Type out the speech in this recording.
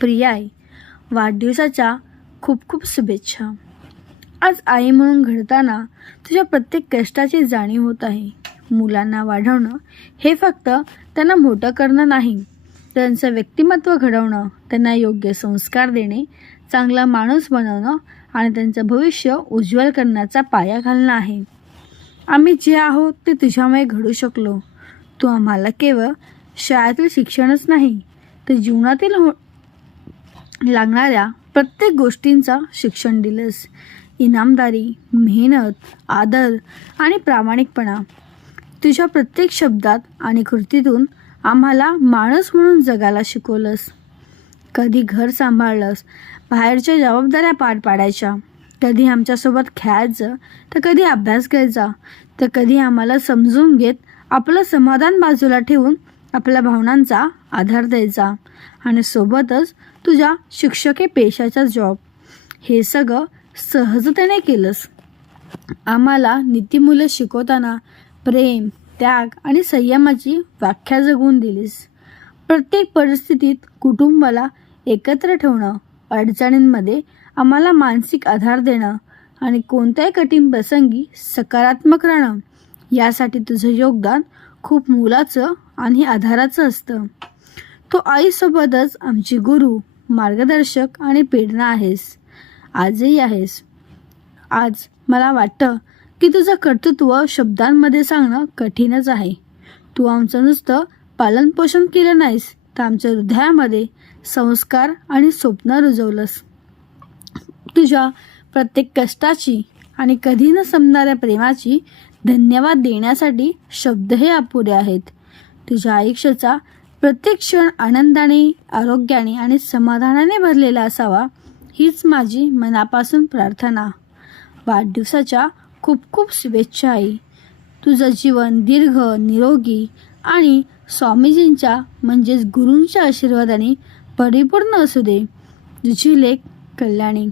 प्रिया आई वाढदिवसाच्या खूप खूप शुभेच्छा. आज आई म्हणून घडताना तुझ्या प्रत्येक कष्टाची जाणीव होत आहे. मुलांना वाढवणं हे फक्त त्यांना मोठं करणं नाही त्यांचं व्यक्तिमत्व घडवणं त्यांना योग्य संस्कार देणे चांगला माणूस बनवणं आणि त्यांचं भविष्य उज्ज्वल करण्याचा पाया घालणं आहे. आम्ही जे आहोत ते तुझ्यामुळे घडू शकलो. तू आम्हाला केवळ शाळेतील शिक्षणच नाही तर जीवनातील हो लागणाऱ्या प्रत्येक गोष्टींचा शिक्षण दिलंस. इनामदारी मेहनत आदर आणि प्रामाणिकपणा. तुझ्या प्रत्येक शब्दात आणि कृतीतून आम्हाला माणूस म्हणून जगायला शिकवलंस. कधी घर सांभाळलंस बाहेरच्या जबाबदाऱ्या पार पाडायच्या. कधी आमच्यासोबत खेळायचं तर कधी अभ्यास घ्यायचा. तर कधी आम्हाला समजून घेत आपलं समाधान बाजूला ठेवून आपल्या भावनांचा आधार द्यायचा आणि सोबतच तुझ्या शिक्षके पेशाचा जॉब हे सगळं सहजतेने केलंस. आम्हाला नीतीमूल्य शिकवताना प्रेम त्याग आणि संयमाची व्याख्या जगवून दिलीस. प्रत्येक परिस्थितीत कुटुंबाला एकत्र ठेवणं अडचणींमध्ये आम्हाला मानसिक आधार देणं आणि कोणत्याही कठीण प्रसंगी सकारात्मक राहणं यासाठी तुझं योगदान खूप मोलाचं आणि आधाराचं असतं. तो आईसोबतच आमची गुरु मार्गदर्शक आणि प्रेरणा आहेस. आजही आहेस. आज मला वाटतं की तुझं कर्तृत्व शब्दांमध्ये सांगणं कठीणच आहे. तू आमचं नुसतं पालनपोषण केलं नाहीस तर आमच्या हृदयामध्ये संस्कार आणि स्वप्न रुजवलंस. तुझ्या प्रत्येक कष्टाची आणि कधी न संपणाऱ्या प्रेमाची धन्यवाद देण्यासाठी शब्द हे अपुरे आहेत. तुझ्या आयुष्याचा प्रत्येक क्षण आनंदाने आरोग्याने आणि समाधानाने भरलेला असावा हीच माझी मनापासून प्रार्थना. वाढदिवसाच्या खूप खूप शुभेच्छा आई. तुझं जीवन दीर्घ निरोगी आणि स्वामीजींच्या म्हणजेच गुरूंच्या आशीर्वादाने परिपूर्ण असू दे. तुझी लेख कल्याणी.